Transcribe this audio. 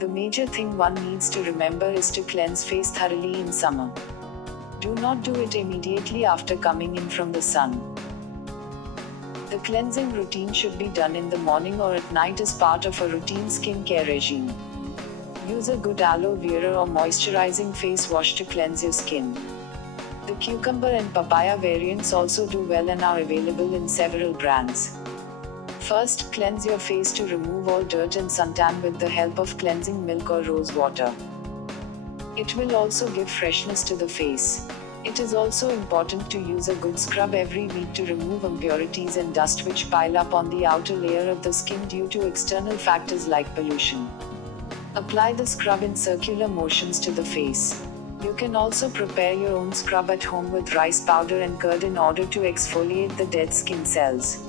The major thing one needs to remember is to cleanse face thoroughly in summer. Do not do it immediately after coming in from the sun. The cleansing routine should be done in the morning or at night as part of a routine skincare regime. Use a good aloe vera or moisturizing face wash to cleanse your skin. The cucumber and papaya variants also do well and are available in several brands. First, cleanse your face to remove all dirt and suntan with the help of cleansing milk or rose water. It will also give freshness to the face. It is also important to use a good scrub every week to remove impurities and dust which pile up on the outer layer of the skin due to external factors like pollution. Apply the scrub in circular motions to the face. You can also prepare your own scrub at home with rice powder and curd in order to exfoliate the dead skin cells.